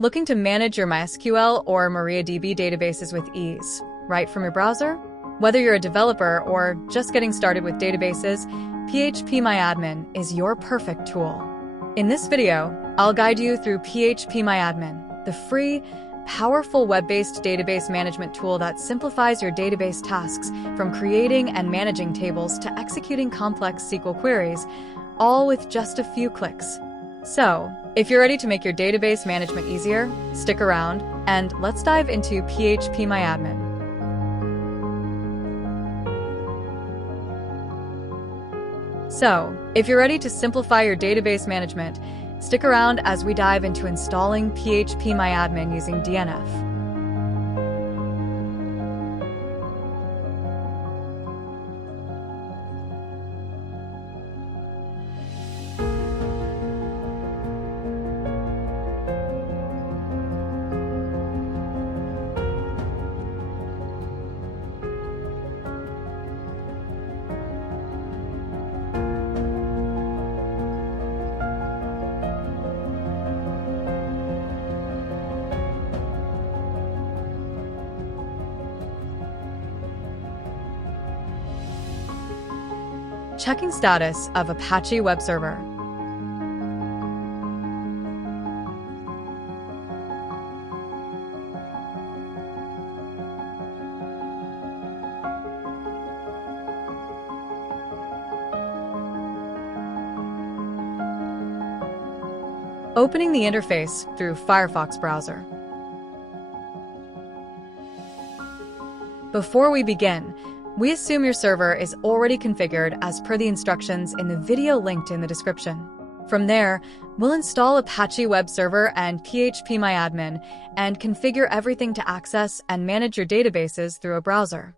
Looking to manage your MySQL or MariaDB databases with ease, right from your browser? Whether you're a developer or just getting started with databases, phpMyAdmin is your perfect tool. In this video, I'll guide you through phpMyAdmin, the free, powerful web-based database management tool that simplifies your database tasks from creating and managing tables to executing complex SQL queries, all with just a few clicks. So, if you're ready to make your database management easier, stick around and let's dive into phpMyAdmin. So, if you're ready to simplify your database management, stick around as we dive into installing phpMyAdmin using DNF. Checking status of Apache Web Server. Opening the interface through Firefox browser. Before we begin, we assume your server is already configured as per the instructions in the video linked in the description. From there, we'll install Apache Web Server and phpMyAdmin and configure everything to access and manage your databases through a browser.